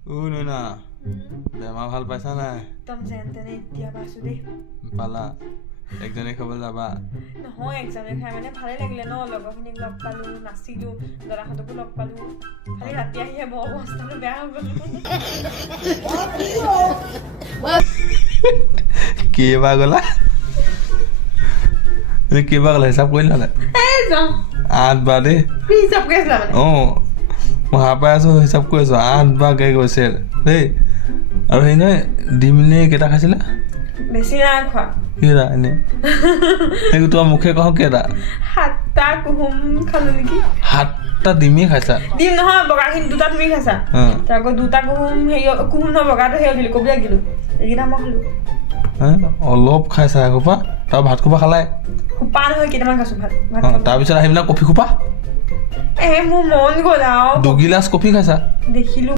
না বেমাৰ ভাল পাইছা নাই একদম যেন তেনে এতিয়া পাইছোঁ দেই পালা একজনে খাবলৈ যাবা নহয় এক্সামে খাই মানে ভালেই লাগিলে ন লগৰখিনিক লগ পালোঁ নাচিলোঁ দাদাহঁতকো লগ পালোঁ খালি ৰাতি আহিহে বৰ অৱস্থাটো বেয়া হৈ গ'ল কেইবাৰ গ'লা কেইবাৰ গ'লা হিচাপ কৰিলা নাই 8 বাৰ দেই হিচাপ কৰিছিলা মানে অঁ মই সাৰ পাই আছোঁ হিচাপ কৰি আছোঁ 8 বাৰকৈ গৈছে দেই আৰু সেই নহয় ডিম এনেই কেইটা খাইছিলা বেছি নাই খোৱা কেইটা এনেই সেই তোমাৰ মুখে কওঁ কেইটা 7টা কুহুম খালোঁ নেকি 7টা ডিমেই খাইছা ডিম নহয় বগাখিনি 2টা তুমি খাইছা তাৰ আকৌ 2টা কুহুম হেৰি কুহুম নহয় বগাটো হেৰি দিলোঁ কবিয়াক দিলোঁ এইকেইটা মই খালোঁ অলপ খাইছা এসোপা তাৰ ভাত খোপা খালাই খোপা নহয় কেইটামান খাইছোঁ ভাত তাৰপিছত আহি পেলাই কফি খোপা মোৰ মন গ'ল আৰু 2 গিলাচ কফি খাইছা দেখিলোঁ